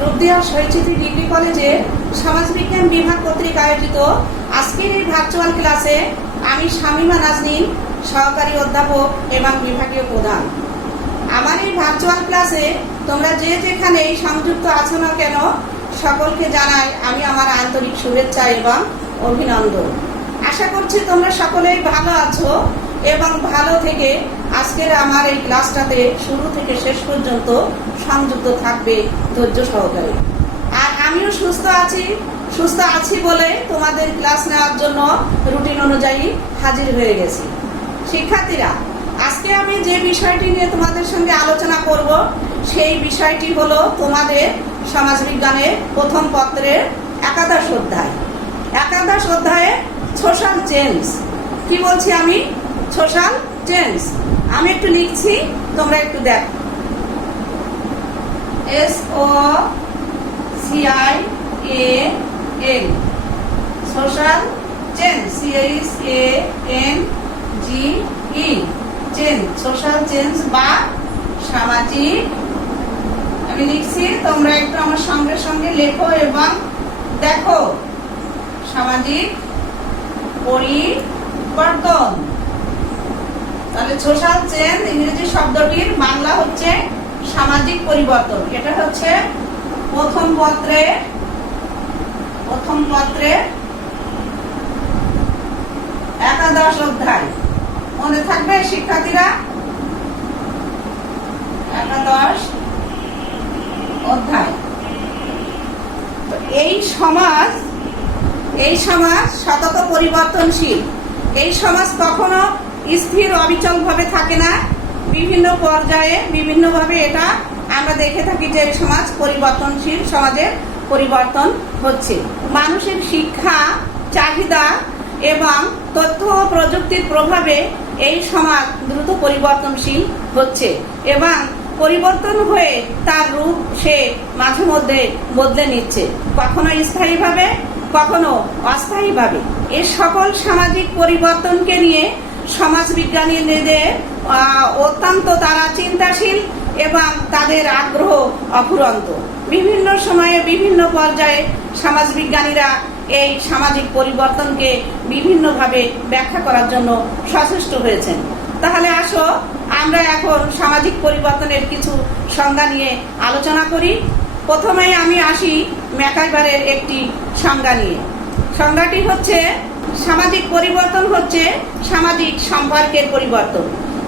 Rupdia শহীদচিত্রী degree কলেজে সমাজবিজ্ঞান বিভাগ কর্তৃক আয়োজিত আজকের এই ভার্চুয়াল ক্লাসে আমি শামিমা নাজনীন, সহকারী অধ্যাপক এবং বিভাগীয় প্রধান। আমার এই ভার্চুয়াল ক্লাসে তোমরা যে যেখানে সংযুক্ত আছো না কেন, সকলকে জানাই আমি আমার আন্তরিক শুভেচ্ছা এবং অভিনন্দন। আশা করছি তোমরা সকলেই ভালো আছো এবং ভালো থেকে আজকের আমার এই ক্লাসটাতে শুরু থেকে শেষ পর্যন্ত সংযুক্ত থাকবে ধৈর্য সহকারে। আর আমিও সুস্থ আছি বলে তোমাদের ক্লাস নেওয়ার জন্য রুটিন অনুযায়ী হাজির হয়ে গেছি। শিক্ষার্থীরা, আজকে আমি যে বিষয়টি নিয়ে তোমাদের সঙ্গে আলোচনা করব সেই বিষয়টি হলো তোমাদের সমাজবিজ্ঞানের প্রথম পত্রের একাদশ অধ্যায়ে সোশ্যাল চেঞ্জ। কি বলছি আমি? Social change. আমি একটু লিখছি, তোমরা একটু দেখো। SOCIAL social change, CHANGE change, social change বা সামাজিক। আমি লিখছি, তোমরা একটু আমার সঙ্গে সঙ্গে লেখো এবং দেখো। সামাজিক পরিবর্তন। তাহলে সোশ্যাল চেঞ্জ ইংরেজি শব্দটির বাংলা হচ্ছে সামাজিক পরিবর্তন। এটা হচ্ছে প্রথম পত্রে একাদশ অধ্যায়। মনে থাকবে শিক্ষার্থীরা? একাদশ অধ্যায়। তো এই সমাজ সতত পরিবর্তনশীল। এই সমাজ কখনো স্থির অবিচল ভাবে থাকে না। বিভিন্ন পর্যায়ে বিভিন্নভাবে এটা আমরা দেখে থাকি যে সমাজ পরিবর্তনশীল, সমাজের পরিবর্তন হচ্ছে। মানুষের শিক্ষা চাহিদা এবং তথ্য ও প্রযুক্তির প্রভাবে এই সমাজ দ্রুত পরিবর্তনশীল হচ্ছে এবং পরিবর্তন হয়ে তার রূপ সে মাঝে মধ্যে বদলে নিচ্ছে, কখনো স্থায়ীভাবে কখনো অস্থায়ীভাবে। এই সকল সামাজিক পরিবর্তনকে নিয়ে সমাজবিজ্ঞানীদের অত্যন্ত তারা চিন্তাশীল এবং তাদের আগ্রহ অফুরন্ত। বিভিন্ন সময়ে বিভিন্ন পর্যায়ে সমাজবিজ্ঞানীরা এই সামাজিক পরিবর্তনকে বিভিন্নভাবে ব্যাখ্যা করার জন্য সচেষ্ট হয়েছেন। তাহলে আসো আমরা এখন সামাজিক পরিবর্তনের কিছু সংজ্ঞা নিয়ে আলোচনা করি। প্রথমেই আমি আসি ম্যাকাইভারের একটি সংজ্ঞা নিয়ে। সংজ্ঞাটি হচ্ছে, সামাজিক পরিবর্তন হচ্ছে সামাজিক সম্পর্কের পরিবর্তন।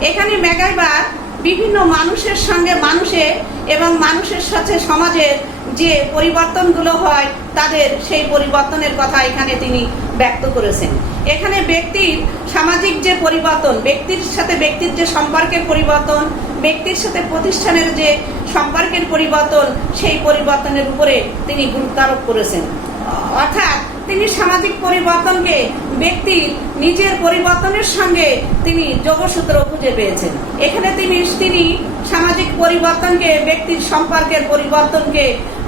এখানে ম্যাকাইভার বিভিন্ন মানুষের সঙ্গে মানুষের এবং মানুষের সাথে সমাজের যে পরিবর্তনগুলো হয় তাদের সেই পরিবর্তনের কথা এখানে তিনি ব্যক্ত করেছেন। এখানে ব্যক্তির সামাজিক যে পরিবর্তন, ব্যক্তির সাথে ব্যক্তির যে সম্পর্কের পরিবর্তন, ব্যক্তির সাথে প্রতিষ্ঠানের যে সম্পর্কের পরিবর্তন, সেই পরিবর্তনের উপরে তিনি গুরুত্ব আরোপ করেছেন। অর্থাৎ তিনি সামাজিক পরিবর্তনকে ব্যক্তির নিজের পরিবর্তনের সঙ্গে তিনি যোগসূত্র খুঁজে পেয়েছেন। এখানে তিনি সামাজিক পরিবর্তনকে ব্যক্তির সম্পর্কের পরিবর্তনকে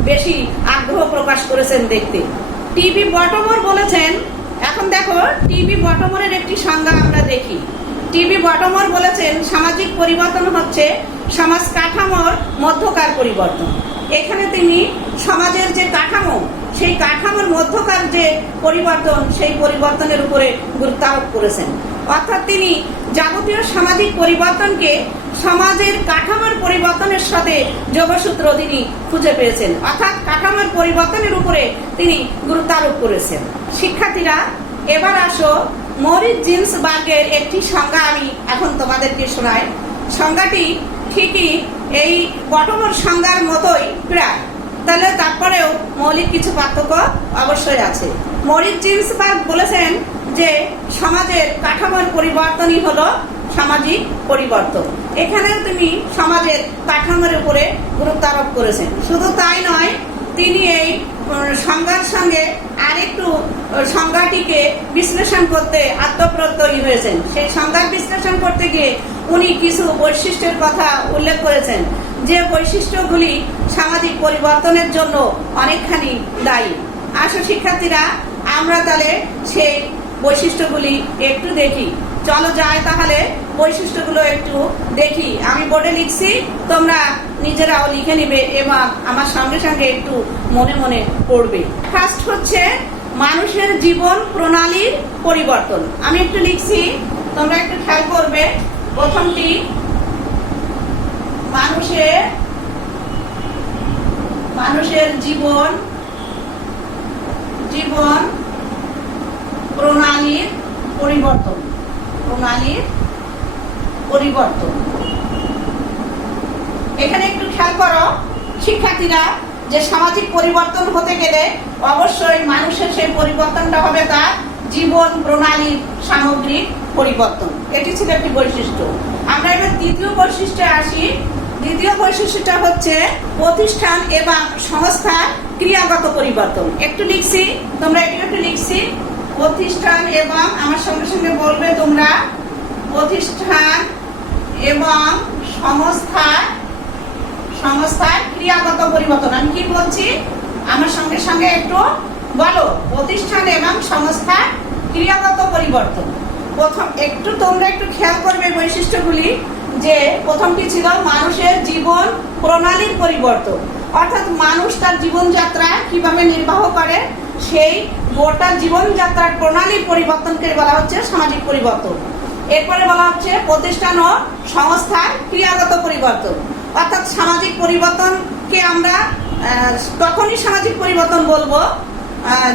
বেশি আগ্রহ প্রকাশ করেছেন দেখতে। টিবি বটমর বলেছেন, এখন দেখো টিবি বটমরের একটি সংজ্ঞা আমরা দেখি। টিবি বটমর বলেছেন সামাজিক পরিবর্তন হচ্ছে সমাজ কাঠামোর মধ্যকার পরিবর্তন। এখানে তিনি সমাজের যে কাঠামো, সেই কাঠামোর মধ্যকার যে পরিবর্তন, সেই পরিবর্তনের উপরে গুরুত্ব আরোপ করেছেন। অর্থাৎ তিনি যাবতীয় সামাজিক পরিবর্তনকে সমাজের কাঠামোর পরিবর্তনের সাথে যোগসূত্র তিনি খুঁজে পেয়েছেন, অর্থাৎ কাঠামোর পরিবর্তনের উপরে তিনি গুরুত্ব আরোপ করেছেন। শিক্ষার্থীরা, এবার আসো মরিস জিন্সবার্গের একটি সংজ্ঞা আমি এখন তোমাদেরকে শোনাই। সংজ্ঞাটি ঠিকই এই বটমর সংজ্ঞার মতোই প্রায়, তাহলে তারপরেও মৌলিক কিছু পার্থক্য অবশ্যই আছে। মরিস জিন্সবার্গ বলেছেন যে সমাজের কাঠামোর পরিবর্তনই হলো সামাজিক পরিবর্তন। এখানেও তিনি সমাজের কাঠামোর উপরে গুরুত্ব আরোপ করেছেন। শুধু তাই নয়, তিনি এই সংজ্ঞার সঙ্গে আরেকটু সংজ্ঞাটিকে বিশ্লেষণ করতে আত্মপ্রত্যয়ী হয়েছেন। সেই সংজ্ঞার বিশ্লেষণ করতে গিয়ে উনি কিছু বৈশিষ্ট্যের কথা উল্লেখ করেছেন, যে বৈশিষ্ট্যগুলি সামাজিক পরিবর্তনের জন্য অনেকখানি দায়ী। আসো শিক্ষার্থীরা, আমরা তাহলে সেই বৈশিষ্ট্যগুলি একটু দেখি। চলো যাই তাহলে বৈশিষ্ট্যগুলো একটু দেখি। আমি বোর্ডে লিখছি, তোমরা নিজেরাও লিখে নিবে এবং আমার সঙ্গে সঙ্গে একটু মনে মনে পড়বে। ফার্স্ট হচ্ছে মানুষের জীবন প্রণালীর পরিবর্তন। আমি একটু লিখছি, তোমরা একটু খেয়াল করবে। প্রথমটি মানুষের জীবন প্রণালীর পরিবর্তন। এখানে একটু খেয়াল করো শিক্ষার্থীরা, যে সামাজিক পরিবর্তন হতে গেলে অবশ্যই মানুষের সেই পরিবর্তনটা হবে তার জীবন প্রণালীর সামগ্রিক পরিবর্তন। এটি ছিল একটি বৈশিষ্ট্য। আমরা এবার দ্বিতীয় বৈশিষ্ট্যে আসি। দ্বিতীয় বৈশিষ্ট্যটা হচ্ছে প্রতিষ্ঠান এবং সংস্থার ক্রিয়াগত পরিবর্তন। একটু লিখছি, তোমরা একটু লিখছি, প্রতিষ্ঠান এবং আমার সঙ্গে সঙ্গে বলবে তোমরা, প্রতিষ্ঠান এবং সংস্থার ক্রিয়াগত পরিবর্তন। আমি কি বলছি আমার সঙ্গে সঙ্গে একটু বলো, প্রতিষ্ঠান এবং সংস্থার ক্রিয়াগত পরিবর্তন। প্রথম তোমরা একটু খেয়াল করবে বৈশিষ্ট্যগুলি, যে প্রথমটি ছিল মানুষের জীবন প্রণালীর পরিবর্তন, অর্থাৎ মানুষ তার জীবনযাত্রা কিভাবে নির্বাহ করে সেই গোটা জীবনযাত্রার প্রণালীর পরিবর্তনকে বলা হচ্ছে সামাজিক পরিবর্তন। এরপরে বলা হচ্ছে প্রতিষ্ঠান ও সংস্থার ক্রিয়াগত পরিবর্তন, অর্থাৎ সামাজিক পরিবর্তনকে আমরা তখনই সামাজিক পরিবর্তন বলবো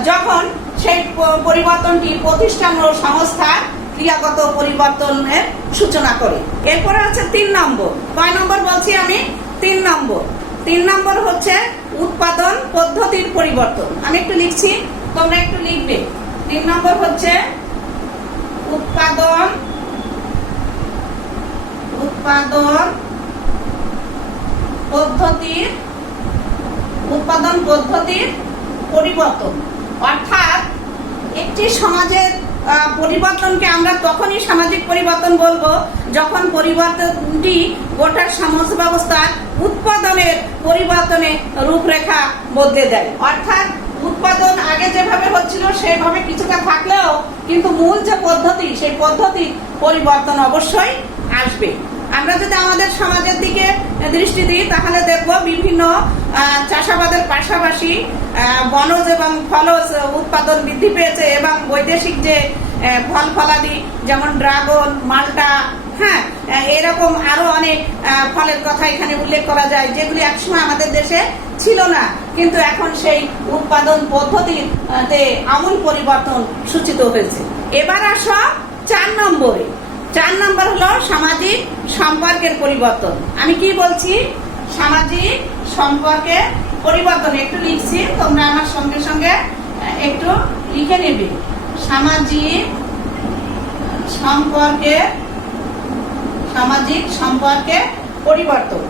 যখন সেই পরিবর্তনটি প্রতিষ্ঠান ও সংস্থার ক্রিয়াগত পরিবর্তনের সূচনা করে। এরপরে হচ্ছে 3 নম্বর। কয় নম্বর বলছি আমি? 3 নম্বর। 3 নম্বর হচ্ছে উৎপাদন পদ্ধতির পরিবর্তন। আমি একটু লিখছি, তোমরা একটু লিখবে। 3 নম্বর হচ্ছে উৎপাদন পদ্ধতির পরিবর্তন, অর্থাৎ একটি সমাজের পরিবর্তনকে আমরা তখনই সামাজিক পরিবর্তন বলবো যখন পরিবর্তনটি গোটা সমাজ ব্যবস্থার উৎপাদনের পরিবর্তনে রূপরেখা বদলে দেয়। অর্থাৎ উৎপাদন আগে যেভাবে হচ্ছিল সেভাবে কিছুটা থাকলেও কিন্তু মূল যে পদ্ধতি, সেই পদ্ধতির পরিবর্তন অবশ্যই আসবে। আমরা যদি আমাদের সমাজের দিকে দৃষ্টি দিই তাহলে দেখব বিভিন্ন চাষাবাদের পাশাপাশি বনজ এবং ফলজ উৎপাদন বৃদ্ধি পেয়েছে এবং বৈদেশিক যে ফল ফলাদি যেমন ড্রাগন, মাল্টা, হ্যাঁ, এরকম আরো অনেক ফলের কথা এখানে উল্লেখ করা যায়, যেগুলি একসময় আমাদের দেশে ছিল না, কিন্তু এখন সেই উৎপাদন পদ্ধতিতে আমূল পরিবর্তন সূচিত হয়েছে। এবার আসো 4 নম্বরে। 4 নম্বর হলো সামাজিক সম্পর্কের পরিবর্তন। আমি কি বলছি? সামাজিক সম্পর্কের পরিবর্তন। একটু লিখছি, তোমরা আমার সঙ্গে সঙ্গে একটু লিখে নেবে। সামাজিক সম্পর্কের পরিবর্তন,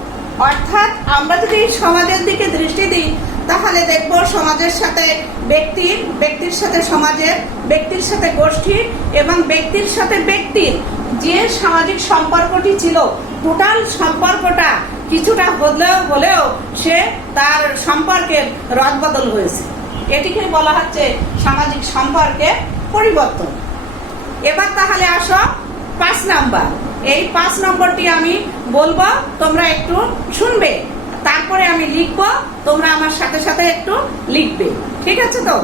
অর্থাৎ আমরা যদি সমাজের দিকে দৃষ্টি দিই তাহলে দেখব সমাজের সাথে ব্যক্তির সাথে সমাজের, ব্যক্তির সাথে গোষ্ঠীর এবং ব্যক্তির সাথে ব্যক্তির যে সামাজিক সম্পর্কটি ছিল, টোটাল সম্পর্কটা কিছুটা হলেও সে তার সম্পর্কের রদবদল হয়েছে। এটিকে বলা হচ্ছে সামাজিক সম্পর্কের পরিবর্তন। এবার তাহলে আসো 5 নাম্বার। এই 5 নম্বরটি আমি বলবো, তোমরা একটু শুনবে, তারপরে আমি লিখবো, তোমরা আমার সাথে সাথে একটু লিখবে। ঠিক আছে তো?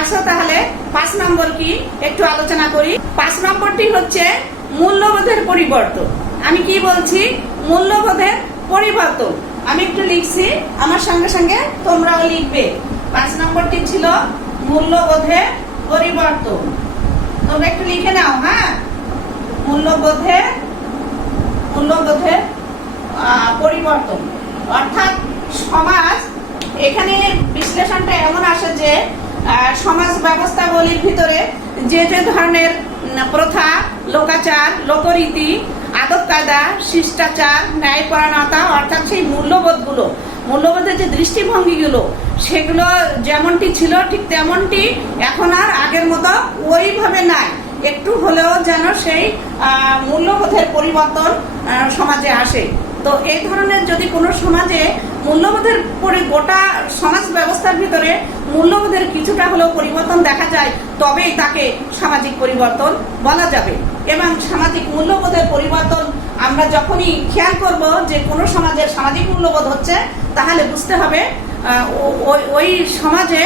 আসো তাহলে 5 নম্বর কি একটু আলোচনা করি। 5 নম্বরটি হচ্ছে মূল্যবোধের পরিবর্তন। আমি কি বলছি? মূল্যবোধের পরিবর্তন। আমি একটু লিখছি, আমার সঙ্গে সঙ্গে তোমরাও লিখবে। 5 নম্বরটি ছিল মূল্যবোধের পরিবর্তন। তোমরা একটু লিখে নাও। হ্যাঁ, মূল্যবোধের পরিবর্তন, অর্থাৎ সমাজ, এখানে বিশ্লেষণটা এমন আসে যে সমাজ ব্যবস্থাবলীর ভিতরে যে ধরনের প্রথা, লোকাচার, লোকরীতি, আদব কায়দা, শিষ্টাচার, ন্যায়পরায়ণতা, অর্থাৎ সেই মূল্যবোধের যে দৃষ্টিভঙ্গিগুলো, সেগুলো যেমনটি ছিল ঠিক তেমনটি এখন আর আগের মতো ওইভাবে নাই। একটু হলেও যেন সেই মূল্যবোধের পরিবর্তন সমাজে আসে। তো এই ধরনের যদি কোনো সমাজে মূল্যবোধের গোটা সমাজ ব্যবস্থার ভিতরে মূল্যবোধের কিছুটা হলেও পরিবর্তন দেখা যায়, তবেই তাকে সামাজিক পরিবর্তন বলা যাবে। এবং সামাজিক মূল্যবোধের পরিবর্তন আমরা যখনই খেয়াল করব যে কোনো সমাজের সামাজিক মূল্যবোধ হচ্ছে, তাহলে বুঝতে হবে ওই সমাজে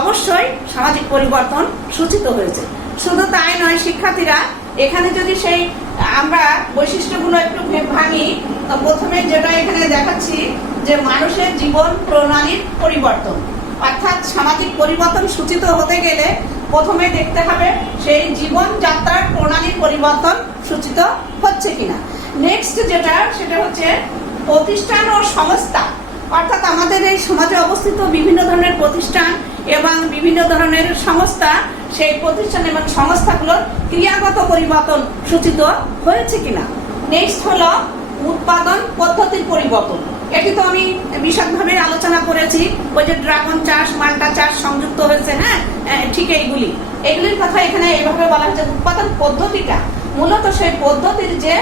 অবশ্যই সামাজিক পরিবর্তন সূচিত হয়েছে। শুধু তাই নয়, শিক্ষার্থীরা এখানে যদি সেই আমরা বৈশিষ্ট্যগুলো একটু ভাঙি, তো প্রথমে যেটা এখানে দেখাচ্ছি যে মানুষের জীবন প্রণালীর পরিবর্তন, অর্থাৎ সামাজিক পরিবর্তন সূচিত হতে গেলে প্রথমে দেখতে হবে সেই জীবনযাত্রার প্রণালীর পরিবর্তন সূচিত হচ্ছে কিনা। নেক্সট সেটা হচ্ছে প্রতিষ্ঠান ও সংস্থা, অর্থাৎ আমাদের এই সমাজে অবস্থিত বিভিন্ন ধরনের প্রতিষ্ঠান এবং বিভিন্ন ধরনের সংস্থা, সেই প্রতিষ্ঠান এবং সংস্থাগুলোর ক্রিয়াগত পরিবর্তন সূচিত হয়েছে কিনা। নেক্সট হলো উৎপাদন পদ্ধতির পরিবর্তন। এটি তো আমি বিশদভাবে আলোচনা করেছি, ওই যে ড্রাগন চাষ, মাল্টা চাষ সংযুক্ত হয়েছে। হ্যাঁ, ঠিক এইগুলির কথা এখানে এইভাবে বলা হচ্ছে। উৎপাদন পদ্ধতিটা মূলত সেই পদ্ধতির যে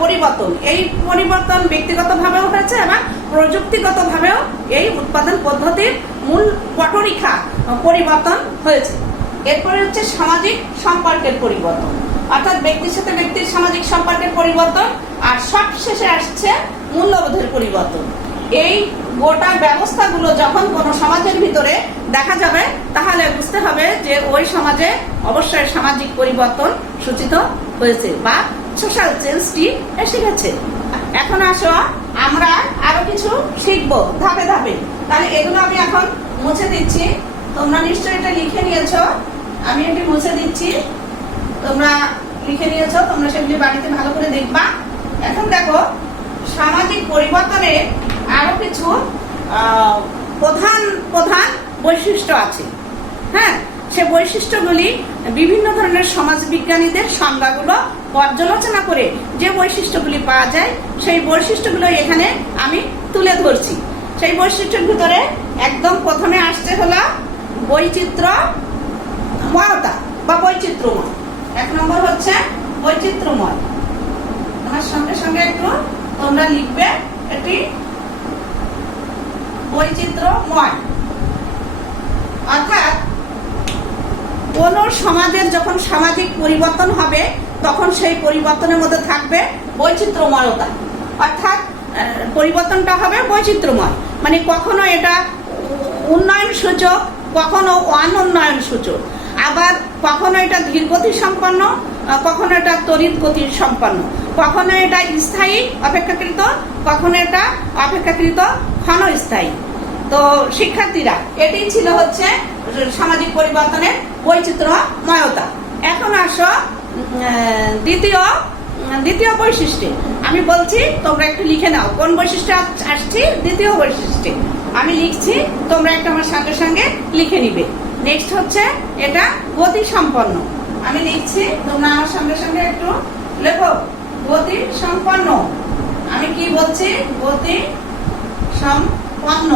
পরিবর্তন, এই পরিবর্তন ব্যক্তিগতভাবেও হয়েছে এবং প্রযুক্তিগতভাবেও এই উৎপাদন পদ্ধতির মূল পটরেখা পরিবর্তন হয়েছে। এরপরে হচ্ছে সামাজিক সম্পর্কের পরিবর্তন, অর্থাৎ ব্যক্তির সাথে ব্যক্তির সামাজিক সম্পর্কের পরিবর্তন। আর সবশেষে আসছে মূল্যবোধের পরিবর্তন। এই গোটা ব্যবস্থাগুলো যখন কোনো সমাজের ভিতরে দেখা যাবে, তাহলে বুঝতে হবে যে ওই সমাজে অবশ্যই সামাজিক পরিবর্তন সূচিত হয়েছে বা সোশ্যাল চেঞ্জটি এসে গেছে। এখন আসো আমরা আরো কিছু শিখবো ধাপে ধাপে। তাহলে এগুলো আমি এখন মুছে দিচ্ছি, তোমরা নিশ্চয়ই এটা লিখে নিয়েছো। আমি এটি মুছে দিচ্ছি, তোমরা লিখে নিয়েছো, তোমরা সেগুলি বাড়িতে ভালো করে দেখবা। এখন দেখো, সামাজিক পরিবর্তনে আরো কিছু প্রধান প্রধান বৈশিষ্ট্য আছে। হ্যাঁ, সে বৈশিষ্ট্যগুলি বিভিন্ন ধরনের সমাজবিজ্ঞানীদের সংজ্ঞাগুলো পর্যালোচনা করে যে বৈশিষ্ট্যগুলি পাওয়া যায়, সেই বৈশিষ্ট্যগুলো এখানে আমি তুলে ধরছি। সেই বৈশিষ্ট্যের ভিতরে একদম প্রথমে আসছে হলো বৈচিত্র্যময়তা বা বৈচিত্র্যময়। এক নম্বর হচ্ছে বৈচিত্র্যময়। আমার সঙ্গে সঙ্গে একটু তোমরা লিখবে এটি বৈচিত্র্যময়, অর্থাৎ কোন সমাজের যখন সামাজিক পরিবর্তন হবে তখন সেই পরিবর্তনের মধ্যে থাকবে বৈচিত্র্যময়তা, অর্থাৎ পরিবর্তনটা হবে বৈচিত্র্যময়। মানে কখনো এটা উন্নয়ন সূচক, কখনো অনুন্নয়ন সূচক, আবার কখনো এটা ধীরগতি সম্পন্ন, কখনো এটা তড়িৎ গতি সম্পন্ন, কখনো এটা স্থায়ী অপেক্ষাকৃত, কখনো এটা অপেক্ষাকৃত ক্ষণস্থায়ী। তো শিক্ষার্থীরা, এটি ছিল হচ্ছে সামাজিক পরিবর্তনের বৈচিত্র্যময়তা। এখন আসো দ্বিতীয় বৈশিষ্ট্যে। আমি বলছি, তোমরা একটু লিখে নাও কোন বৈশিষ্ট্য আসছি। দ্বিতীয় বৈশিষ্ট্যে আমি লিখছি, তোমরা একটু আমার সঙ্গে সঙ্গে লিখে নিবে। নেক্সট হচ্ছে এটা গতি সম্পন্ন। আমি লিখছি, তোমরা আমার সঙ্গে সঙ্গে একটু লেখো গতি সম্পন্ন। আমি কি বলছি? গতি সম্পন্ন,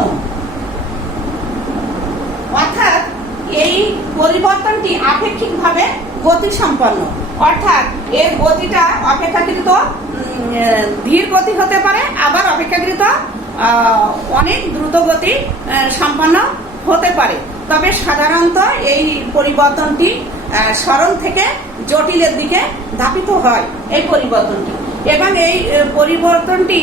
অর্থাৎ এই পরিবর্তনটি আপেক্ষিকভাবে গতি সম্পন্ন, অর্থাৎ এর গতিটা অপেক্ষাকৃত ধীর গতি হতে পারে, আবার অপেক্ষাকৃত অনেক দ্রুত গতি সম্পন্ন হতে পারে। তবে সাধারণত এই পরিবর্তনটি সরল থেকে জটিলের দিকে ধাপিত হয় এই পরিবর্তনটি, এবং এই পরিবর্তনটি,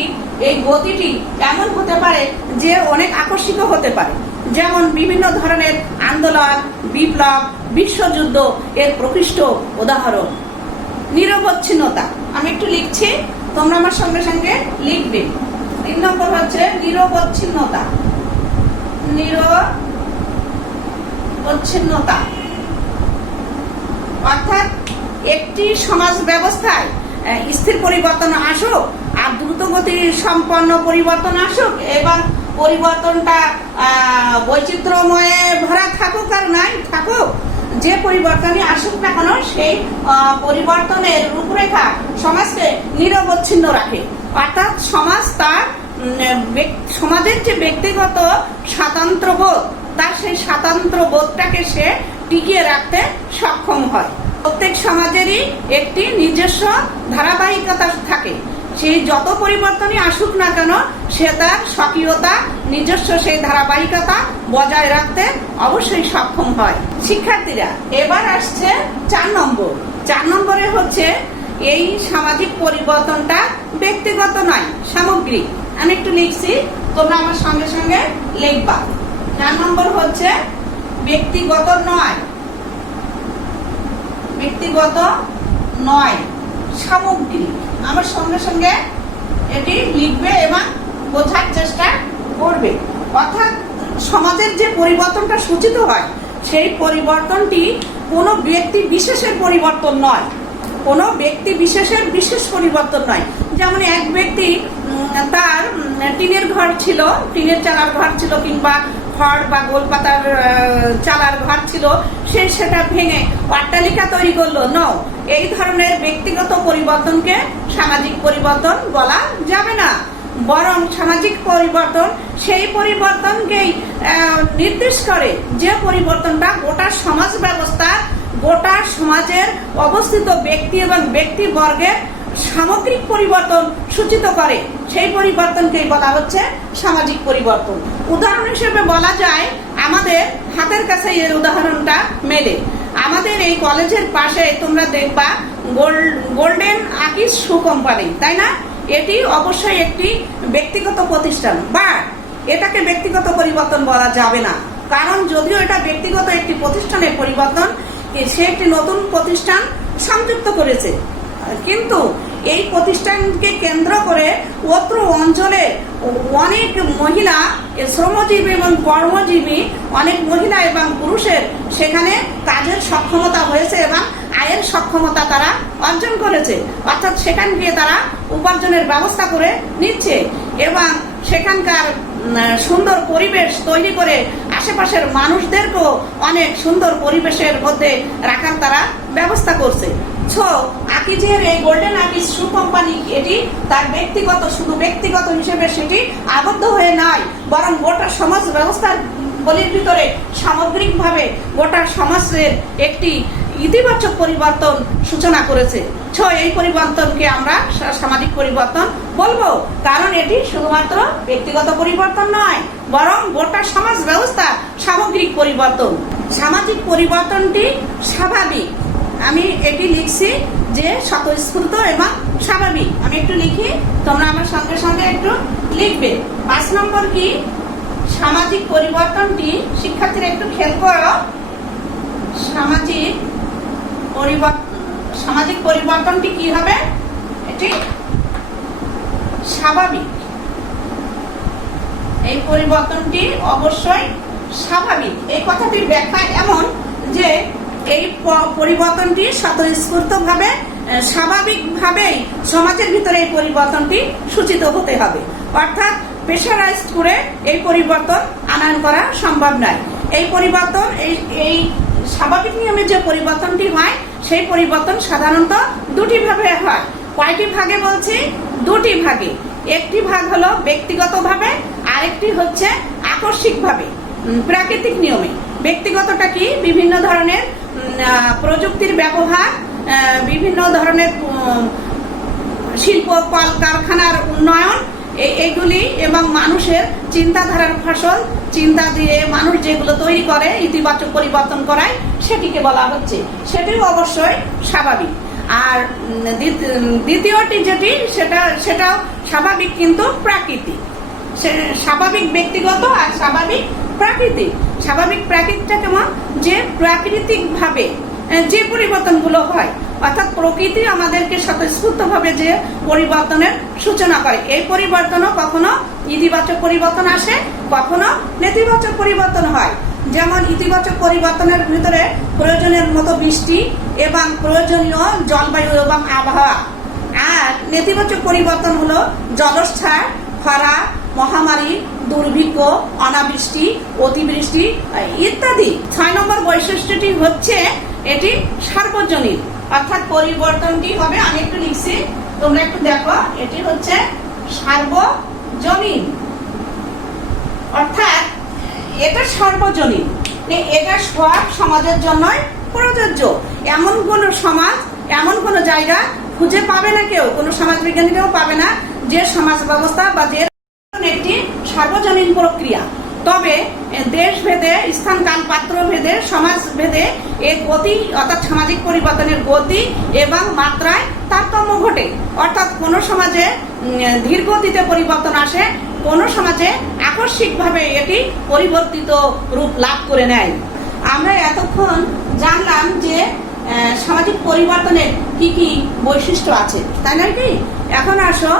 এই গতিটি এমন হতে পারে যে অনেক আকর্ষিত হতে পারে। যেমন বিভিন্ন ধরনের আন্দোলন, বিপ্লব, বিশ্বযুদ্ধ এর প্রকৃষ্ট উদাহরণ। নিরবচ্ছিন্নতা, আমি একটু লিখছি, তোমরা আমার সঙ্গে সঙ্গে লিখবে। 3 নম্বর হচ্ছে নিরবচ্ছিন্নতা। নিরবচ্ছিন্নতা, অর্থাৎ একটি সমাজ ব্যবস্থায় স্থির পরিবর্তন আসুক আর দ্রুতগতি সম্পন্ন পরিবর্তন আসুক, এবং পরিবর্তনটা বৈচিত্র্যময়ে ভরা থাকুক আর নাই থাকুক, যে পরিবর্তনই আসুক না কেন, সেই পরিবর্তনের রূপরেখা সমাজকে নিরবচ্ছিন্ন রাখে। অর্থাৎ সমাজ তার সমাজের যে ব্যক্তিগত স্বাতন্ত্র্যবোধ, তার সেই স্বাতন্ত্র্যবোধটাকে সে টিকিয়ে রাখতে সক্ষম হয়। প্রত্যেক সমাজেরই একটি নিজস্ব ধারাবাহিকতা থাকে। সেই যত পরিবর্তনই আসুক না কেন, সে তার স্বকীয়তা, নিজস্ব সেই ধারাবাহিকতা বজায় রাখতে অবশ্যই সক্ষম হয়। শিক্ষার্থীরা, এবার আসছে 4 নম্বর। 4 নম্বরে হচ্ছে এই সামাজিক পরিবর্তনটা ব্যক্তিগত নয়, সামগ্রিক। আমি একটু লিখছি, তোমরা আমার সঙ্গে সঙ্গে লিখবা। 4 নম্বর হচ্ছে ব্যক্তিগত নয়, ব্যক্তিগত নয়, সামগ্রিক। আমার সঙ্গে সঙ্গে এটি লিখবে এবং বোঝার চেষ্টা করবে। অর্থাৎ সমাজের যে পরিবর্তনটা সূচিত হয়, সেই পরিবর্তনটি কোনো ব্যক্তি বিশেষের পরিবর্তন নয়, কোনো ব্যক্তি বিশেষের বিশেষ পরিবর্তন নয়। যেমন এক ব্যক্তি তার টিনের ঘর ছিল, টিনের চালার ঘর ছিল, কিংবা খড় বা গোলপাতার চালার ঘর ছিল, সে সেটা ভেঙে অট্টালিকা তৈরি করলো। এই ধরনের ব্যক্তিগত পরিবর্তনকে সামাজিক পরিবর্তন বলা যাবে না, বরং সামাজিক পরিবর্তন সেই পরিবর্তনকেই নির্দেশ করে যে পরিবর্তনটা গোটা সমাজ ব্যবস্থা, গোটা সমাজের অবস্থিত ব্যক্তি এবং ব্যক্তিবর্গের সামগ্রিক পরিবর্তন সূচিত করে। সেই পরিবর্তনকেই বলা হচ্ছে সামাজিক পরিবর্তন। উদাহরণ হিসেবে বলা যায়, আমাদের হাতের কাছে এর উদাহরণটা মেলে। আমাদের এই কলেজের পাশে তোমরা দেখবা গোল্ডেন আকিস শু কোম্পানি, তাই না? এটি অবশ্যই একটি ব্যক্তিগত প্রতিষ্ঠান, বা এটাকে ব্যক্তিগত পরিবর্তন বলা যাবে না। কারণ যদিও এটা ব্যক্তিগত একটি প্রতিষ্ঠানের পরিবর্তন, সে একটি নতুন প্রতিষ্ঠান সংযুক্ত করেছে, কিন্তু এই প্রতিষ্ঠানকে কেন্দ্র করে অত্র অঞ্চলে অনেক মহিলা, শ্রমজীবী এবং কর্মজীবী অনেক মহিলা এবং পুরুষের সেখানে কাজের সক্ষমতা হয়েছে এবং আয়ের সক্ষমতা তারা অর্জন করেছে। অর্থাৎ সেখান গিয়ে তারা উপার্জনের ব্যবস্থা করে নিচ্ছে এবং সেখানকার সুন্দর পরিবেশ তৈরি করে আশেপাশের মানুষদেরকেও অনেক সুন্দর পরিবেশের মধ্যে রাখার তারা ব্যবস্থা করছে। আকিজের এই গোল্ডেন আকিজ শু কোম্পানি, এটি তার ব্যক্তিগত, শুধু ব্যক্তিগত হিসেবে সেটি আবদ্ধ হয়ে নয়, বরং গোটা সমাজ ব্যবস্থার বলির ভিতরে সামগ্রিকভাবে গোটা সমাজের একটি ইতিবাচক পরিবর্তন সূচনা করেছে। এই পরিবর্তনকে আমরা সামাজিক পরিবর্তন বলবো, কারণ এটি শুধুমাত্র ব্যক্তিগত পরিবর্তন নয়, বরং গোটা সমাজ ব্যবস্থা সামগ্রিক পরিবর্তন। সামাজিক পরিবর্তনটি স্বাভাবিক। আমি এটি লিখছি যে স্বতঃস্ফূর্ত এবং স্বাভাবিক। আমি একটু লিখি, তোমরা আমার সঙ্গে সঙ্গে একটু লিখবে। 5 নম্বর কি? সামাজিক পরিবর্তনটি, শিক্ষার্থীরা একটু খেয়াল করো, সামাজিক পরিবর্তনটি কি হবে? এটি স্বাভাবিক। এই পরিবর্তনটি অবশ্যই স্বাভাবিক। এই কথাটির ব্যাখ্যা এমন যে এই পরিবর্তনটি স্বতঃস্ফূর্তভাবে, স্বাভাবিকভাবেই সমাজের ভিতরে এই পরিবর্তনটি সূচিত হতে হবে। অর্থাৎ প্রেশারাইজড করে এই পরিবর্তন আনয়ন করা সম্ভব নয়। এই পরিবর্তন, এই স্বাভাবিক নিয়মে যে পরিবর্তনটি হয়, সেই পরিবর্তন সাধারণত দুটি ভাবে হয়। কয়টি ভাগে বলছি? দুটি ভাগে। একটি ভাগ হলো ব্যক্তিগতভাবে, আরেকটি হচ্ছে আকস্মিকভাবে, প্রাকৃতিক নিয়মে। ব্যক্তিগতটা কি? বিভিন্ন ধরনের প্রযুক্তির ব্যবহার, বিভিন্ন ধরনের শিল্প কলকারখানার উন্নয়ন, এগুলি এবং মানুষের চিন্তাধারার ফসল, চিন্তা দিয়ে মানুষ যেগুলো তৈরি করে, ইতিবাচক পরিবর্তন করায়, সেটিকে বলা হচ্ছে। সেটিও অবশ্যই স্বাভাবিক। আর দ্বিতীয়টি যেটি, সেটাও স্বাভাবিক কিন্তু প্রাকৃতিক। স্বাভাবিক ব্যক্তিগত আর স্বাভাবিক প্রাকৃতিক। স্বাভাবিক প্রাকৃতিকটা কেমন? যে প্রাকৃতিকভাবে যে পরিবর্তনগুলো হয়, অর্থাৎ প্রকৃতি আমাদেরকে স্বতঃস্ফূর্তভাবে যে পরিবর্তনের সূচনা করে, এই পরিবর্তনও কখনো ইতিবাচক পরিবর্তন আসে, কখনো নেতিবাচক পরিবর্তন হয়। যেমন ইতিবাচক পরিবর্তনের ভিতরে প্রয়োজনের মতো বৃষ্টি এবং প্রয়োজনীয় জলবায়ু এবং আবহাওয়া। আর নেতিবাচক পরিবর্তন হলো জলোচ্ছ্বাস, খরা, মহামারী, দুর্ভিক্ষ, অনাবৃষ্টি, অতিবৃষ্টি ইত্যাদি। 6 নম্বর বৈশিষ্ট্যটি হচ্ছে এটি সার্বজনীন। অর্থাৎ পরিবর্তনটি হবে, আমি একটু লিখছি, তোমরা একটু দেখো, এটি হচ্ছে সার্বজনীন। অর্থাৎ এটা সার্বজনীন, এটা সব সমাজের জন্যই প্রযোজ্য। এমন কোন সমাজ, এমন কোন জায়গা খুঁজে পাবে না কেউ, কোনো সমাজবিজ্ঞানীরাও পাবে না যে সমাজ ব্যবস্থা বা যে একটি সার্বজনীন প্রক্রিয়া। তবে দেশ ভেদে, স্থান কাল পাত্র ভেদে, সমাজ ভেদে এর গতি অর্থাৎ সামাজিক পরিবর্তনের গতি এবং মাত্রায় তারতম্য ঘটে। অর্থাৎ কোনো সমাজে ধীর গতিতে পরিবর্তন আসে, কোনো সমাজে আকস্মিকভাবে এটি পরিবর্তিত রূপ লাভ করে নেয়। আমরা এতক্ষণ জানলাম যে সামাজিক পরিবর্তনের কি কি বৈশিষ্ট্য আছে, তাই নয় কি? এখন আসো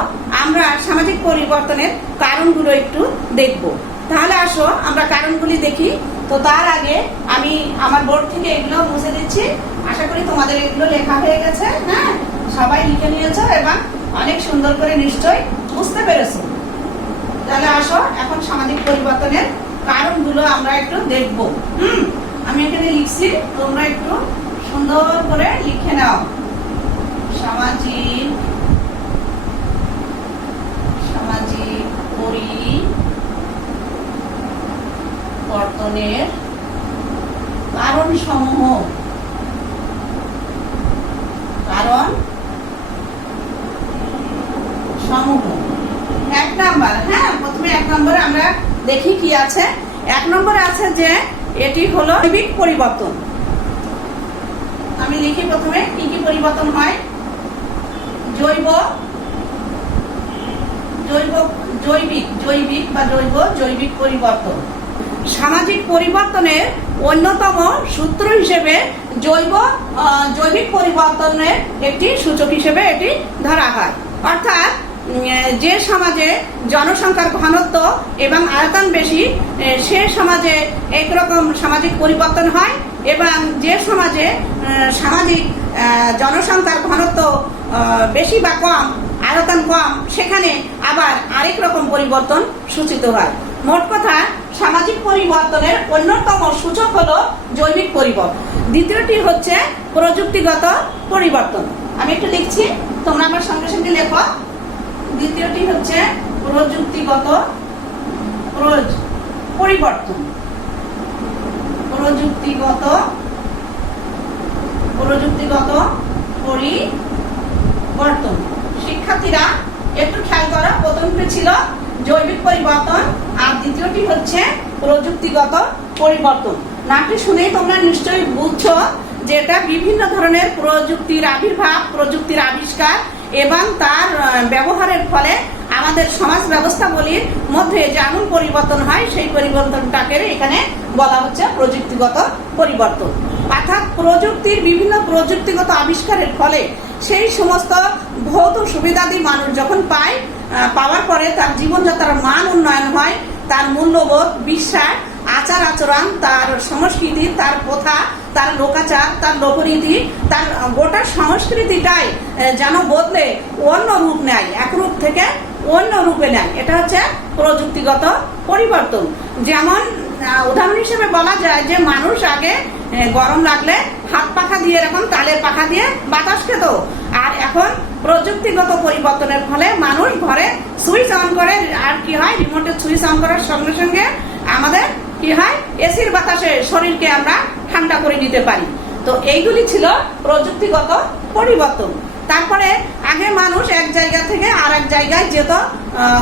আমরা সামাজিক পরিবর্তনের কারণগুলো একটু দেখব। তাহলে আসো আমরা কারণগুলি দেখি। তো তার আগে আমি আমার বোর্ড থেকে এগুলো মুছে দিচ্ছি। আশা করি তোমাদের এগুলো লেখা হয়ে গেছে, হ্যাঁ, সবাই লিখে নিয়েছো এবং অনেক সুন্দর করে নিশ্চয়ই বুঝতে পেরেছো। তাহলে আসো এখন সামাজিক পরিবর্তনের কারণগুলো আমরা একটু দেখব। আমি এখানে লিখছি, তোমরা একটু সুন্দর করে লিখে নাও। সামাজিক পরিবর্তনের কারণ সমূহ। এক নাম্বার, হ্যাঁ, প্রথমে এক নম্বরে আমরা দেখি কি আছে। এক নম্বরে আছে যে এটি হলো জৈবিক পরিবর্তন। আমি লিখি প্রথমে কি কি পরিবর্তন হয়। জৈবিক পরিবর্তন। সামাজিক পরিবর্তনের অন্যতম সূত্র হিসেবে জৈবিক পরিবর্তনের একটি সূচক হিসেবে এটি ধরা হয়। অর্থাৎ যে সমাজে জনসংখ্যার ঘনত্ব এবং আয়তন বেশি, সে সমাজে একরকম সামাজিক পরিবর্তন হয়, এবং যে সমাজে সামাজিক জনসংখ্যার ঘনত্ব বেশি বা কম, আয়তন কম, সেখানে আবার আরেক রকম পরিবর্তন সূচিত হয়। মোট কথা সামাজিক পরিবর্তনের অন্যতম সূচক হলো জৈবিক পরিবর্তন। দ্বিতীয়টি হচ্ছে প্রযুক্তিগত পরিবর্তন। আমি একটু লিখছি, তোমরা আমার সঙ্গে সঙ্গে লেখো। দ্বিতীয়টি হচ্ছে প্রযুক্তিগত পরিবর্তন। প্রযুক্তিগত পরিবর্তন। শিক্ষার্থীরা একটু খেয়াল করো, প্রথমটি ছিল জৈবিক পরিবর্তন আর দ্বিতীয়টি হচ্ছে প্রযুক্তিগত পরিবর্তন। নামটি শুনেই তোমরা নিশ্চয়ই বুঝছো যে এটা বিভিন্ন ধরনের প্রযুক্তির আবির্ভাব, প্রযুক্তির আবিষ্কার এবং তার ব্যবহারের ফলে আমাদের সমাজ ব্যবস্থাগুলির মধ্যে যে আমূল পরিবর্তন হয়, সেই পরিবর্তনটাকে এখানে বলা হচ্ছে প্রযুক্তিগত পরিবর্তন। অর্থাৎ বিভিন্ন প্রযুক্তিগত আবিষ্কারের ফলে সেই সমস্ত ভৌত সুবিধাদি মানুষ যখন পাওয়ার পরে তার জীবনযাত্রার মান উন্নয়ন হয়, তার মূল্যবোধ, বিশ্বাস, আচার আচরণ, তার সংস্কৃতি, তার প্রথা, তার লোকাচার, তার লোকরীতি, তার গোটা সংস্কৃতিটাই যেন বদলে অন্য রূপ নেয়, এক রূপ থেকে অন্য রূপে নেয়। এটা হচ্ছে প্রযুক্তিগত পরিবর্তন। যেমন উদাহরণ হিসেবে বলা যায় যে মানুষ আগে গরম লাগলে হাত পাখা দিয়ে, এরকম তালের পাখা দিয়ে বাতাস খেত, আর এখন প্রযুক্তিগত পরিবর্তনের ফলে মানুষ ঘরে সুইচ অন করে, আর কি হয়, রিমোটের সুইচ অন করার সঙ্গে সঙ্গে আমাদের কি হয়, এসির বাতাসে শরীরকে আমরা ঠান্ডা করে নিতে পারি। তো এইগুলি ছিল প্রযুক্তিগত পরিবর্তন। তারপরে আগে মানুষ এক জায়গা থেকে আর এক জায়গায় যেত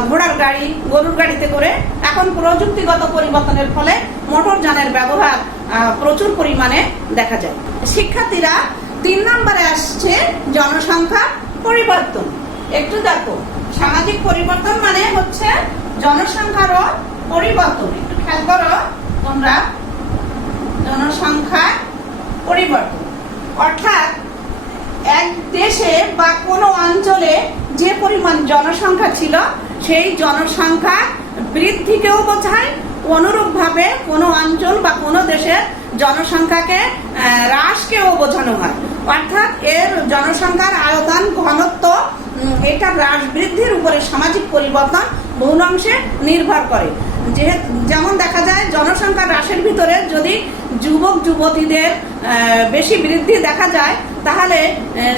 ঘোড়ার গাড়ি, গরুর গাড়িতে করে। এখন প্রযুক্তিগত পরিবর্তনের ফলে মোটর যানের ব্যবহার প্রচুর পরিমাণে দেখা যায়। শিক্ষার্থীরা 3 নম্বরে আসছে জনসংখ্যা পরিবর্তন। একটু দেখো, সামাজিক পরিবর্তন মানে হচ্ছে জনসংখ্যারও পরিবর্তন। একটু খেয়াল করো তোমরা, জনসংখ্যা পরিবর্তন অর্থাৎ এক দেশে বা কোনো অঞ্চলে যে পরিমাণ জনসংখ্যা ছিল, সেই জনসংখ্যা বৃদ্ধিকেও বোঝায়। অনুরূপভাবে কোনো অঞ্চল বা কোনো দেশের জনসংখ্যাকে হ্রাসকেও বোঝানো হয়। অর্থাৎ এর জনসংখ্যার আয়তন, ঘনত্ব, এটা হ্রাস বৃদ্ধির উপরে সামাজিক পরিবর্তন বহু অংশে নির্ভর করে। যেমন দেখা যায় জনসংখ্যা হ্রাসের ভিতরে যদি যুবক যুবতীদের বেশি বৃদ্ধি দেখা যায়, তাহলে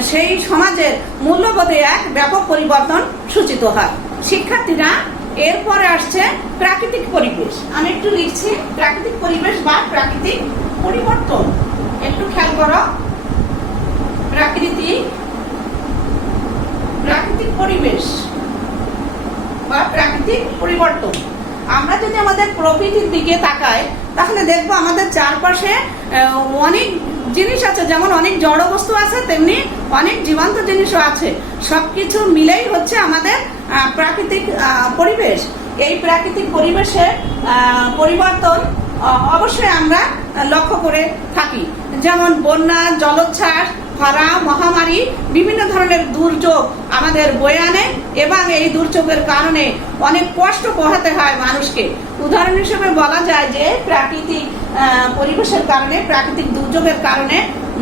সেই সমাজের মূল্যবোধে এক ব্যাপক পরিবর্তন সূচিত হয়। শিক্ষার্থীরা এরপরে আসছে প্রাকৃতিক পরিবেশ। আমি একটু লিখছি প্রাকৃতিক পরিবেশ বা প্রাকৃতিক পরিবর্তন। একটু খেয়াল করো, প্রাকৃতিক পরিবেশ বা প্রাকৃতিক পরিবর্তন। আমরা যদি আমাদের প্রকৃতির দিকে তাকাই তাহলে দেখবো আমাদের চারপাশে অনেক জিনিস আছে, যেমন অনেক জড় বস্তু আছে তেমনি অনেক জীবন্ত জিনিসও আছে। সবকিছু মিলেই হচ্ছে আমাদের প্রাকৃতিক পরিবেশ। এই প্রাকৃতিক পরিবেশের পরিবর্তন অবশ্যই আমরা লক্ষ্য করে থাকি, যেমন বন্যা, জলোচ্ছ্বাস, খরা, মহামারী, বিভিন্ন ধরনের দুর্যোগ আমাদের বয়ে আনে এবং এই দুর্যোগের কারণে অনেক কষ্ট পোহাতে হয় মানুষকে। উদাহরণ হিসেবে বলা যায় যে প্রাকৃতিক পরিবেশের কারণে, প্রাকৃতিক দুর্যোগের কারণে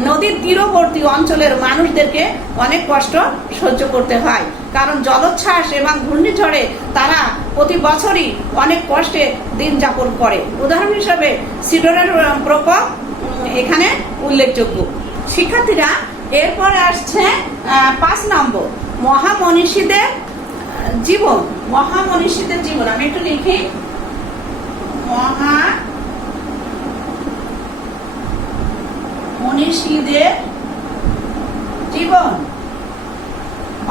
নদীর তীরবর্তী অঞ্চলের মানুষদেরকে অনেক কষ্ট সহ্য করতে হয়, কারণ জলোচ্ছ্বাস এবং ঘূর্ণিঝড়ে তারা প্রতি বছরই অনেক কষ্টে দিন যাপন করে। উদাহরণ হিসেবে সিডরের প্রকোপ এখানে উল্লেখযোগ্য। শিক্ষার্থীরা, এরপরে আসছে 5 নম্বর, মহামনীষীদের জীবন। মহামনীষীদের জীবন আমি একটু লিখি, মহামনীষীদের জীবন,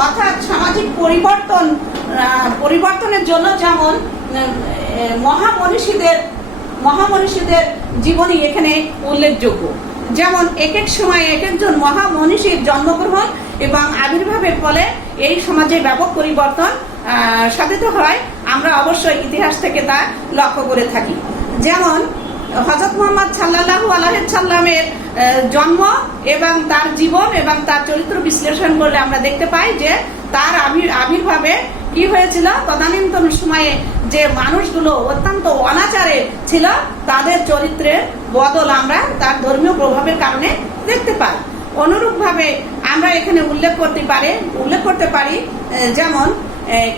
অর্থাৎ সামাজিক পরিবর্তনের জন্য যেমন মহামনীষীদের জীবনী এখানে উল্লেখযোগ্য। যেমন এক এক সময় এক একজন মহামনীষীর জন্মগ্রহণ এবং আবির্ভাবের ফলে এই সমাজে ব্যাপক পরিবর্তন সাধিত হয়, আমরা অবশ্যই ইতিহাস থেকে তা লক্ষ্য করে থাকি। যেমন হযরত মুহাম্মদ সাল্লাল্লাহু আলাইহি সাল্লামের জন্ম এবং তার জীবন এবং তার চরিত্র বিশ্লেষণ করলে আমরা দেখতে পাই যে তার আবির্ভাবে কি হয়েছিল। তদানীন্তন সময়ে যে মানুষগুলো অত্যন্ত অনাচারে ছিল তাদের চরিত্রের বদল আমরা তার ধর্মীয় প্রভাবের কারণে দেখতে পাই। অনুরূপভাবে আমরা এখানে উল্লেখ করতে পারি যেমন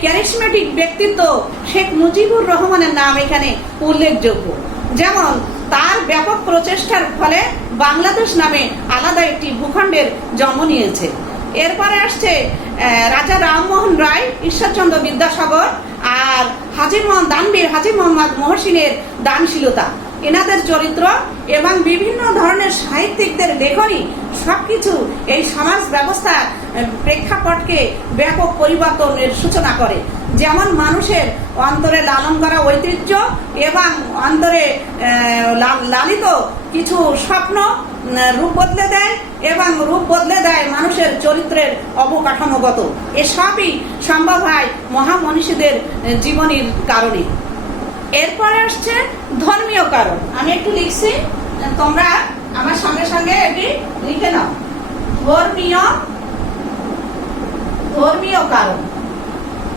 ক্যারিসমেটিক ব্যক্তিত্ব শেখ মুজিবুর রহমানের নাম এখানে উল্লেখযোগ্য। যেমন তার ব্যাপক প্রচেষ্টার ফলে বাংলাদেশ নামে আলাদা একটি ভূখণ্ডের জন্ম নিয়েছে। এরপরে আসছে রাজা রামমোহন রায়, ঈশ্বরচন্দ্র বিদ্যাসাগর আর হাজী মোহাম্মদ মহসিনের দানশীলতা, এনাদের চরিত্র এবং বিভিন্ন ধরনের সাহিত্যিকদের লেখনী সবকিছু এই সমাজ ব্যবস্থার প্রেক্ষাপটকে ব্যাপক পরিবর্তনের সূচনা করে। যেমন মানুষের অন্তরে লালন করা ঐতিহ্য এবং অন্তরে লালিত কিছু স্বপ্ন রূপ বদলে দেয় এবং রূপ বদলে দেয় মানুষের চরিত্রের অবকাঠামোগত। এসবই সম্ভব হয় মহামনীষীদের জীবনীর কারণে। এরপরে আসছে ধর্মীয় কারণ, আমি একটু লিখছি, তোমরা আমার সঙ্গে সঙ্গে এটি লিখে নাও। ধর্মীয় কারণ,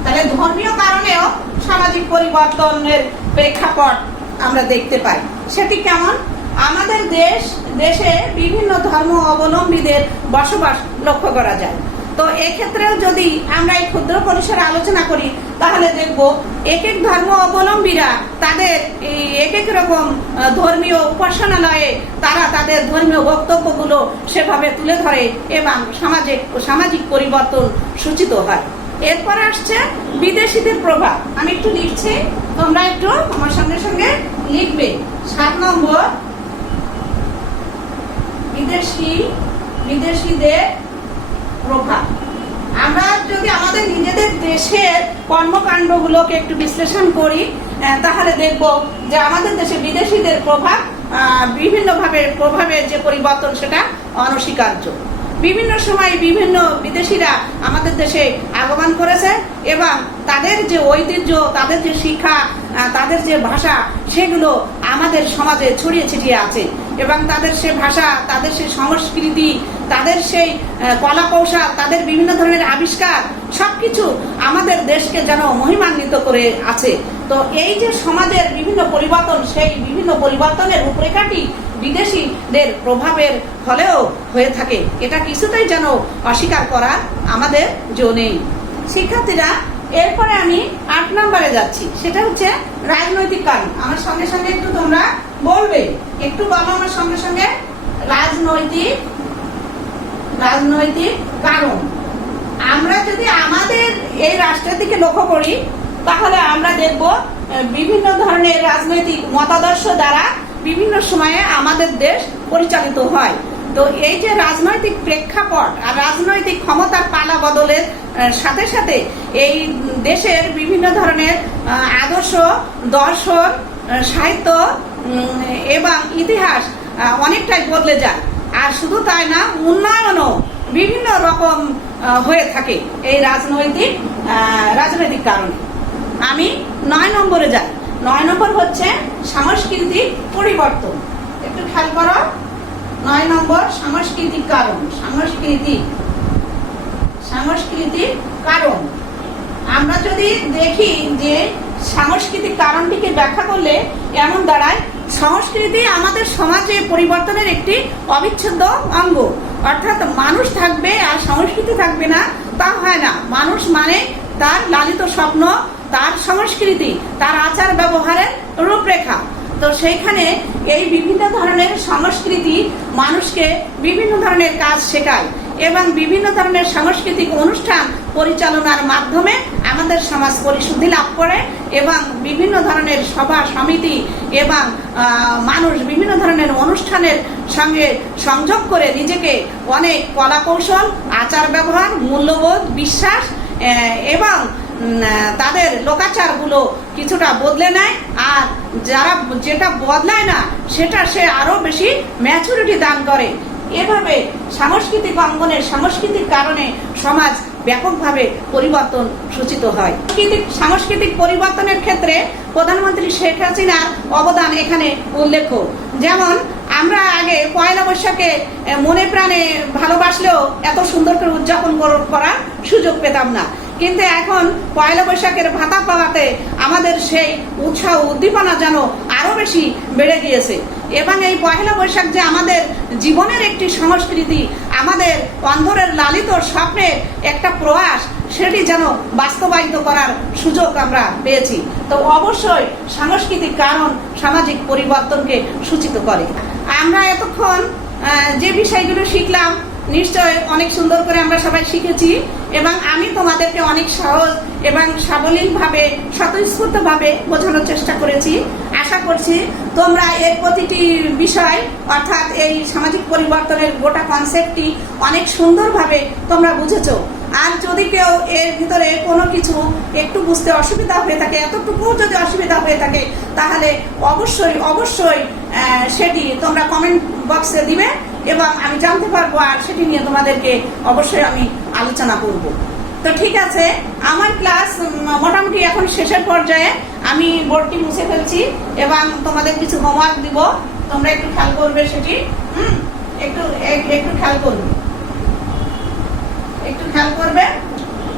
তাহলে ধর্মীয় কারণেও সামাজিক পরিবর্তনের প্রেক্ষাপট আমরা দেখতে পাই। সেটি কেমন? আমাদের দেশে বিভিন্ন ধর্ম অবলম্বীদের বসবাস লক্ষ্য করা যায়। তো এক্ষেত্রেও যদি আমরা এই ক্ষুদ্র পরিসরে আলোচনা করি তাহলে দেখব এক এক ধর্ম অবলম্বীরা তাদের এক এক রকম ধর্মীয় উপাসনালয়ে তারা তাদের ধর্মীয় বক্তব্যগুলো সেভাবে তুলে ধরে এবং সামাজিক পরিবর্তন সূচিত হয়। এরপরে আসছে বিদেশিদের প্রভাব, আমি একটু লিখছি, তোমরা একটু আমার সঙ্গে সঙ্গে লিখবে। 7 নম্বর, বিদেশিদের প্রভাব। আমরা যদি আমাদের নিজেদের দেশের কর্মকাণ্ডগুলোকে একটু বিশ্লেষণ করি তাহলে দেখব যে আমাদের দেশে বিদেশিদের প্রভাবের যে পরিবর্তন সেটা অনস্বীকার্য। বিভিন্ন সময় বিভিন্ন বিদেশিরা আমাদের দেশে আগমন করেছে এবং তাদের যে ঐতিহ্য, তাদের যে শিক্ষা, তাদের যে ভাষা সেগুলো আমাদের সমাজে ছড়িয়ে ছিটিয়ে আছে এবং তাদের সে ভাষা, তাদের সেই সংস্কৃতি, তাদের সেই কলা কৌশল, তাদের বিভিন্ন ধরনের আবিষ্কার সবকিছু আমাদের দেশকে যেন মহিমান্বিত করে আছে। তো এই যে সমাজের বিভিন্ন পরিবর্তন, সেই বিভিন্ন পরিবর্তনের রূপরেখাটি বিদেশিদের প্রভাবের ফলেও হয়ে থাকে, এটা কিছুতেই যেন অস্বীকার করা আমাদের জো নেই। শিক্ষার্থীরা, এরপরে আমি 8 নম্বরে যাচ্ছি, সেটা হচ্ছে রাজনৈতিক কারণ। আমার সঙ্গে সঙ্গে একটু তোমরা বলবে, একটু বলো আমার সঙ্গে সঙ্গে। রাজনৈতিক কারণ। আমরা যদি আমাদের এই রাষ্ট্রের দিকে লক্ষ্য করি তাহলে আমরা দেখব বিভিন্ন ধরনের রাজনৈতিক মতাদর্শ দ্বারা বিভিন্ন সময়ে আমাদের দেশ পরিচালিত হয়। তো এই যে রাজনৈতিক প্রেক্ষাপট আর রাজনৈতিক ক্ষমতার পালা বদলের সাথে সাথে এই দেশের বিভিন্ন ধরনের আদর্শ, দর্শন, সাহিত্য এবং ইতিহাস অনেকটাই বদলে যায়। আর শুধু তাই না, উন্নয়নও বিভিন্ন রকম হয়ে থাকে এই রাজনৈতিক কারণে। আমি 9 নম্বরে যাই। 9 নম্বর হচ্ছে সাংস্কৃতিক পরিবর্তন। একটু খেয়াল করো, 9 নম্বর সাংস্কৃতিক কারণ। সাংস্কৃতিক কারণ আমরা যদি দেখি যে সাংস্কৃতিক কারণটিকে ব্যাখ্যা করলে এমন দাঁড়ায়, সংস্কৃতি আমাদের সমাজে পরিবর্তনের একটি অবিচ্ছেদ্য অঙ্গ। অর্থাৎ মানুষ থাকবে আর সংস্কৃতি থাকবে না, তা হয় না। মানুষ মানে তার লালিত স্বপ্ন, তার সংস্কৃতি, তার আচার ব্যবহারের রূপরেখা। তো সেইখানে এই বিভিন্ন ধরনের সংস্কৃতি মানুষকে বিভিন্ন ধরনের কাজ শেখায় এবং বিভিন্ন ধরনের সাংস্কৃতিক অনুষ্ঠান পরিচালনার মাধ্যমে আমাদের সমাজ পরিশুদ্ধি লাভ করে এবং বিভিন্ন ধরনের সভা সমিতি এবং মানুষ বিভিন্ন ধরনের অনুষ্ঠানের সঙ্গে সংযোগ করে নিজেকে অনেক কলা কৌশল, আচার ব্যবহার, মূল্যবোধ, বিশ্বাস এবং তাদের লোকাচারগুলো কিছুটা বদলে নেয়। আর যেটা বদলায় না সেটা সে আরো বেশি ম্যাচুরিটি দান করে। এভাবে সাংস্কৃতিক অঙ্গনের সাংস্কৃতিক কারণে সমাজ ব্যাপকভাবে পরিবর্তন সূচিত হয়। সাংস্কৃতিক পরিবর্তনের ক্ষেত্রে প্রধানমন্ত্রী শেখ হাসিনার অবদান এখানে উল্লেখ্য। যেমন আমরা আগে পয়লা বৈশাখে মনে প্রাণে ভালোবাসলেও এত সুন্দর করে উদযাপন করার সুযোগ পেতাম না, কিন্তু এখন পয়লা বৈশাখের ভাতা পাওয়াতে আমাদের সেই উৎসাহ উদ্দীপনা যেন আরো বেশি বেড়ে গিয়েছে। এবং এই পয়লা বৈশাখ যে আমাদের জীবনের একটি সংস্কৃতি, আমাদের অন্তরের লালিত স্বপ্নের একটা প্রয়াস, সেটি যেন বাস্তবায়িত করার সুযোগ আমরা পেয়েছি। তো অবশ্যই সাংস্কৃতিক কারণ সামাজিক পরিবর্তনকে সূচিত করে। আমরা এতক্ষণ যে বিষয়গুলো শিখলাম নিশ্চয় অনেক সুন্দর করে আমরা সবাই শিখেছি এবং আমি তোমাদেরকে অনেক সহজ এবং সাবলীলভাবে স্বতঃস্ফূর্তভাবে বোঝানোর চেষ্টা করেছি। আশা করছি তোমরা এর প্রতিটি বিষয় অর্থাৎ এই সামাজিক পরিবর্তনের গোটা কনসেপ্টটি অনেক সুন্দরভাবে তোমরা বুঝেছো। আর যদি কেউ এর ভিতরে কোনো কিছু একটু বুঝতে অসুবিধা হয়ে থাকে, এতটুকু যদি অসুবিধা হয়ে থাকে, তাহলে অবশ্যই সেটি তোমরা কমেন্ট বক্সে দিবে এবং আমি জানতে পারবো, আর সেটি নিয়ে তোমাদেরকে অবশ্যই আমি আলোচনা করব। তো ঠিক আছে, আমার ক্লাস মোটামুটি এখন শেষের পর্যায়ে। আমি বোর্ডটি মুছে ফেলছি এবং তোমাদের কিছু হোমওয়ার্ক দিব, তোমরা একটু খেয়াল করবে সেটি। একটু খেয়াল করবে,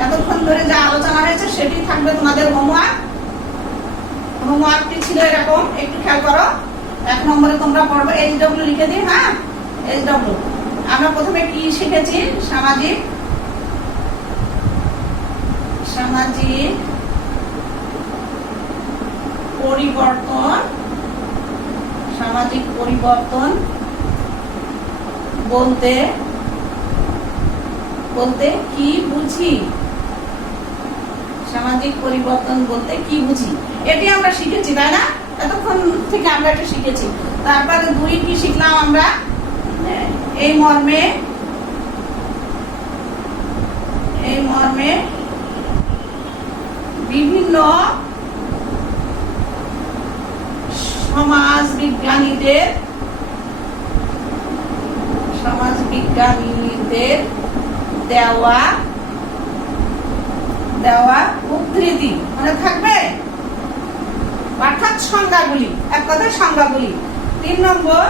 এতক্ষণ ধরে যা আলোচনা হয়েছে সেটি থাকবে তোমাদের হোমওয়ার্ক। হোমওয়ার্কটি ছিল এরকম, একটু খেয়াল করো। 1 নম্বরে তোমরা পড়বে, HW লিখে দিই। হ্যাঁ, HW আমরা প্রথমে কি শিখেছি? সামাজিক পরিবর্তন বলতে কি বুঝি? সামাজিক পরিবর্তন বলতে কি বুঝি, এটি আমরা শিখেছি, তাই না? এতক্ষণ থেকে আমরা এটা শিখেছি। তারপরে 2 কি শিখলাম আমরা? এই মর্মে বিভিন্ন সমাজ বিজ্ঞানীদের দেওয়া উদ্ধৃতি মনে থাকবে, অর্থাৎ সংজ্ঞাগুলি, এক কথায় সংজ্ঞাগুলি। 3 নম্বর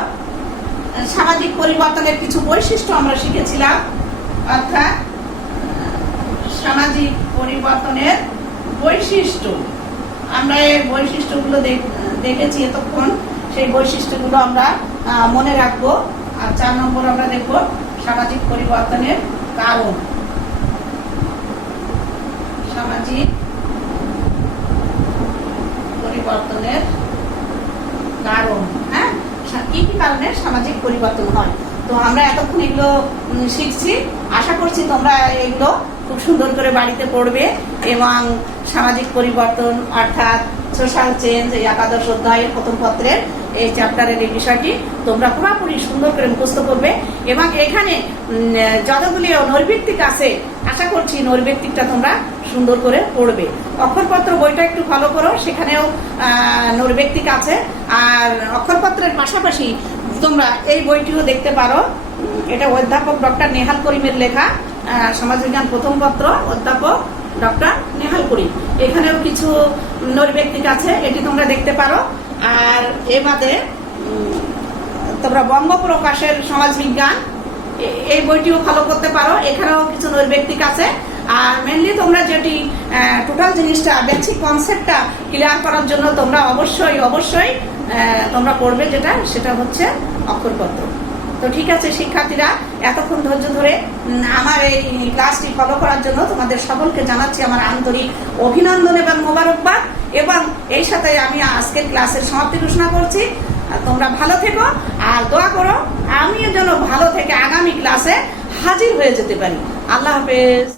সামাজিক পরিবর্তনের কিছু বৈশিষ্ট্য আমরা শিখেছিলাম, অর্থাৎ সামাজিক পরিবর্তনের বৈশিষ্ট্য। আমরা এই বৈশিষ্ট্যগুলো দেখেছি এতক্ষণ, সেই বৈশিষ্ট্যগুলো আমরা মনে রাখবো। আর 4 নম্বর আমরা দেখবো সামাজিক পরিবর্তনের কারণ। সামাজিক পরিবর্তনের কারণ, হ্যাঁ, কি কি কারণে সামাজিক পরিবর্তন হয়। তো আমরা এতক্ষণ এগুলো শিখছি, আশা করছি তোমরা এগুলো খুব সুন্দর করে বাড়িতে পড়বে এবং সামাজিক পরিবর্তন অর্থাৎ সোশ্যাল চেঞ্জ এই একাদশ অধ্যায়ের প্রথম পত্রের এই চ্যাপ্টারের এই বিষয়টি তোমরা পুরোপুরি সুন্দর করে মুখস্থ করবে এবং এখানে যতগুলি নৈর্ব্যক্তিক আছে আশা করছি নৈর্ব্যক্তিকটা তোমরা সুন্দর করে পড়বে। অক্ষরপত্র বইটা একটু ফলো করো, সেখানেও নৈর্ব্যক্তিক আছে। আর অক্ষরপত্রের পাশাপাশি তোমরা এই বইটিও দেখতে পারো, এটা অধ্যাপক ডক্টর নেহাল করিমের লেখা সমাজবিজ্ঞান প্রথম পত্র, অধ্যাপক ডক্টর নেহাল করিম। এখানেও কিছু নৈর্ব্যক্তিক আছে, এটি তোমরা দেখতে পারো। আর এ বাদে তোমরা বঙ্গপ্রকাশের সমাজবিজ্ঞান এই বইটিও ফলো করতে পারো, এখানেও কিছু নৈর্ব্যক্তিক আছে। আর মেনলি তোমরা যেটি টোটাল জিনিসটা বেসিক কনসেপ্টটা ক্লিয়ার করার জন্য তোমরা অবশ্যই তোমরা পড়বে সেটা হচ্ছে অক্ষরপত্র। তো ঠিক আছে শিক্ষার্থীরা, এতক্ষণ ধৈর্য ধরে আমার এই ক্লাসটি ফলো করার জন্য তোমাদের সকলকে জানাচ্ছি আমার আন্তরিক অভিনন্দন এবং মোবারকবাদ। এবং এই সাথে আমি আজকের ক্লাসের সমাপ্তি ঘোষণা করছি। তোমরা ভালো থেকো আর দোয়া করো আমিও যেন ভালো থেকে আগামী ক্লাসে হাজির হয়ে যেতে পারি। আল্লাহ হাফেজ।